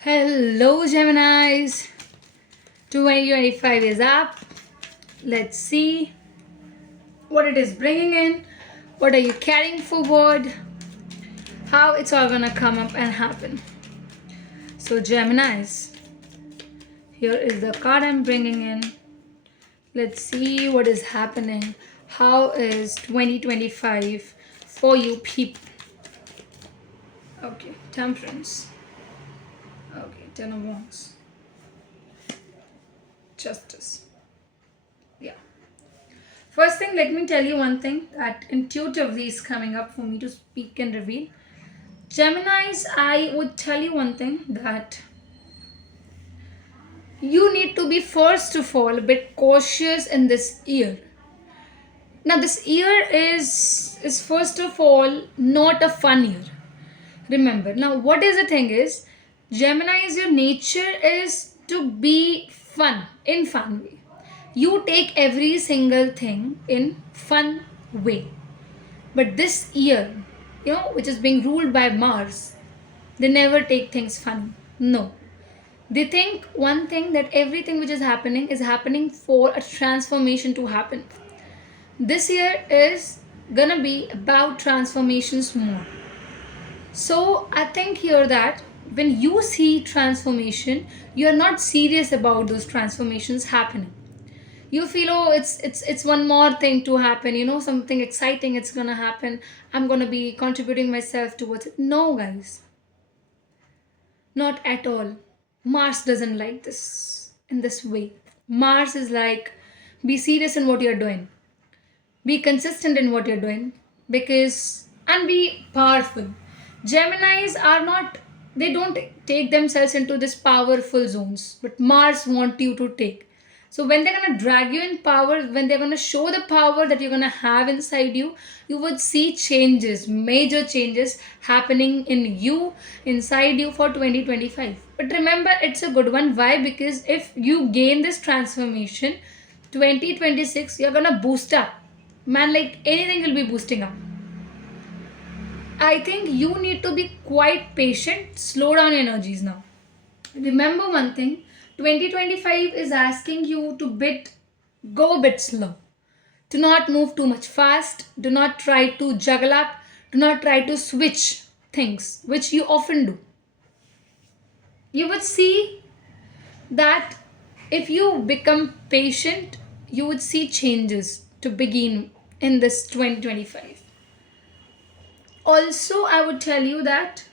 Hello, Geminis. 2025 is up. Let's see what it is bringing in. What are you carrying forward? How it's all gonna come up and happen. So, Geminis, here is the card I'm bringing in. Let's see what is happening. How is 2025 for you people? Okay, Temperance. Okay, Ten of Wands. Justice. Yeah. First thing, let me tell you one thing that intuitively is coming up for me to speak and reveal. Geminis, I would tell you one thing that you need to be first of all a bit cautious in this year. Now, this year is first of all not a fun year. Remember, now what is the thing is, Geminis, your nature is to be fun in fun way. You take every single thing in fun way. But this year, which is being ruled by Mars, they never take things fun. No. They think one thing that everything which is happening for a transformation to happen. This year is gonna be about transformations more. So I think here that when you see transformation, you are not serious about those transformations happening. You feel, oh, it's one more thing to happen, something exciting, it's gonna happen, I'm gonna be contributing myself towards it. No, guys, not at all. Mars doesn't like this in this way. Mars is like, be serious in what you're doing, be consistent in what you're doing, because and be powerful. Geminis are not, they don't take themselves into this powerful zones, but Mars want you to take. So when they're gonna drag you in power, when they're gonna show the power that you're gonna have inside you, you would see changes, major changes happening in you, inside you for 2025. But remember, it's a good one. Why? Because if you gain this transformation, 2026, you're gonna boost up. Man, like anything will be boosting up. I think you need to be quite patient, slow down energies now. Remember one thing, 2025 is asking you to go a bit slow. Do not move too much fast. Do not try to juggle up. Do not try to switch things, which you often do. You would see that if you become patient, you would see changes to begin in this 2025. Also, I would tell you that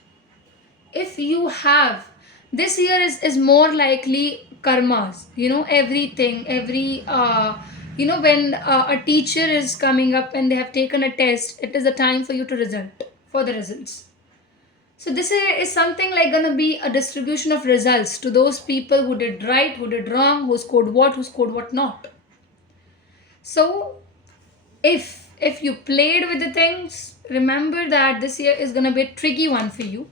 if you have, this year is more likely karmas, everything, when a teacher is coming up and they have taken a test, it is a time for you to result for the results. So this is something like gonna be a distribution of results to those people who did right, who did wrong, who scored what not. So if you played with the things, remember that this year is gonna be a tricky one for you,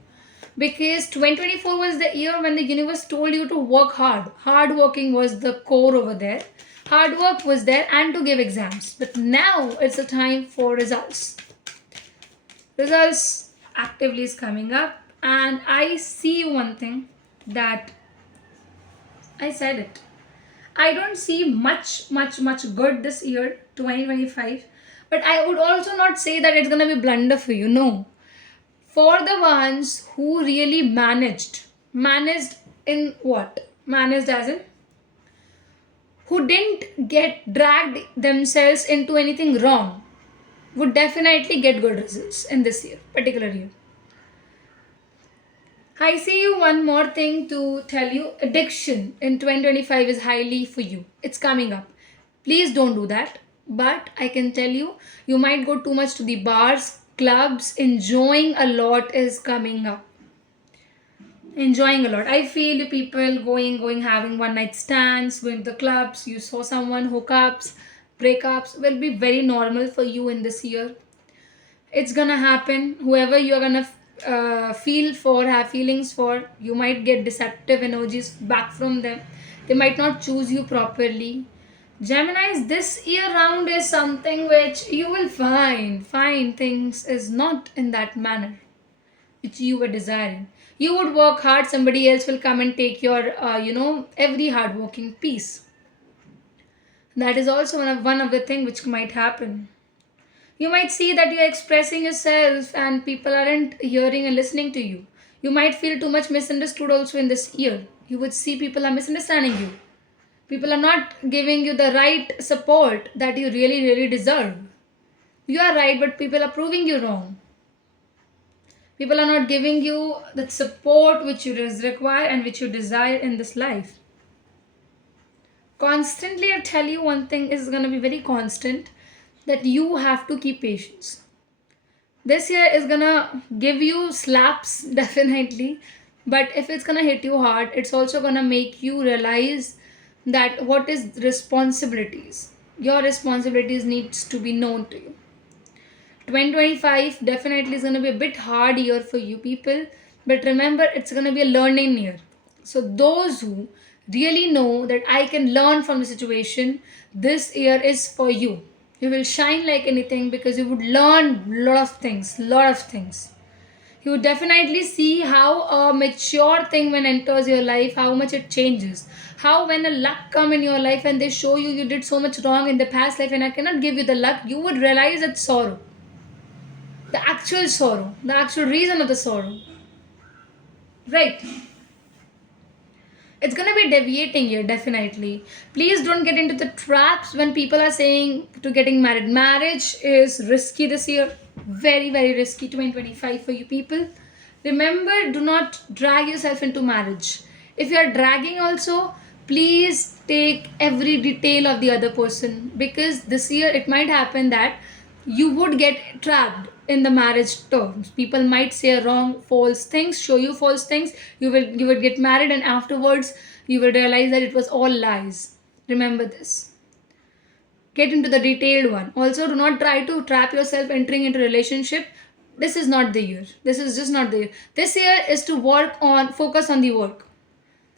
because 2024 was the year when the universe told you to work hard. Hard working was the core over there. Hard work was there and to give exams. But now it's a time for results. Results actively is coming up, and I see one thing that I said it. I don't see much good this year, 2025. But I would also not say that it's gonna be blunder for you. No. For the ones who really managed in what? Managed as in who didn't get dragged themselves into anything wrong, would definitely get good results in this year, particular year. I see you one more thing to tell you. Addiction in 2025 is highly for you. It's coming up. Please don't do that. But I can tell you, you might go too much to the bars, clubs. Enjoying a lot is coming up. Enjoying a lot. I feel people going, having one night stands, going to the clubs. You saw someone, hookups, breakups will be very normal for you in this year. It's gonna happen. Whoever you're gonna feel for, have feelings for, you might get deceptive energies back from them. They might not choose you properly. Geminis, this year round is something which you will find things is not in that manner which you were desiring. You would work hard, somebody else will come and take your every hard working piece. That is also one of the thing which might happen. You might see that you're expressing yourself and people aren't hearing and listening to you. You might feel too much misunderstood also in this year. You would see people are misunderstanding you. People are not giving you the right support that you really, really deserve. You are right, but people are proving you wrong. People are not giving you the support which you require and which you desire in this life. Constantly, I tell you one thing is going to be very constant, that you have to keep patience. This year is gonna give you slaps definitely, but if it's gonna hit you hard, it's also gonna make you realize that what is responsibilities. Your responsibilities needs to be known to you. 2025 definitely is going to be a bit hard year for you people, but remember it's going to be a learning year. So those who really know that I can learn from the situation, this year is for you. You will shine like anything because you would learn lot of things. You would definitely see how a mature thing when enters your life, how much it changes. How when a luck come in your life and they show you you did so much wrong in the past life and I cannot give you the luck, you would realize that sorrow, the actual sorrow, the actual reason of the sorrow. Right. It's gonna be deviating here, definitely. Please don't get into the traps when people are saying to getting married. Marriage is risky this year. Very, very risky 2025 for you people. Remember, do not drag yourself into marriage. If you are dragging also, please take every detail of the other person, because this year it might happen that you would get trapped in the marriage terms. People might say wrong false things, show you false things. You will get married and afterwards you will realize that it was all lies. Remember this. Get into the detailed one. Also, do not try to trap yourself entering into relationship. This is not the year. This is just not the year. This year is to focus on the work.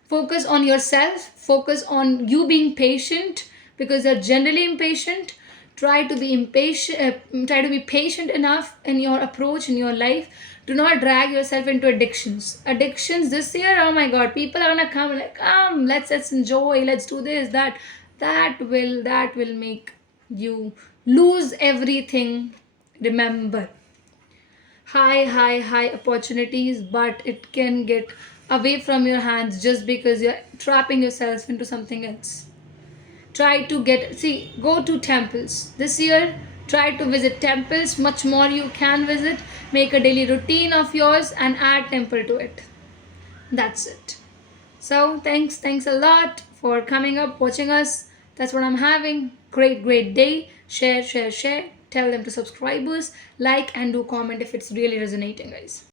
Focus on yourself, focus on you being patient, because you're generally impatient. Try to be patient enough in your approach in your life. Do not drag yourself into addictions this year. Oh my god, people are gonna come like, come, let's enjoy, let's do this, that will make you lose everything. Remember, high opportunities, but it can get away from your hands just because you're trapping yourself into something else. Try to go to temples this year. Try to visit temples much more you can visit. Make a daily routine of yours and add temple to it. That's it. So thanks a lot for coming up, watching us. That's what I'm having. Great day. Share. Tell them to subscribers, like and do comment if it's really resonating, guys.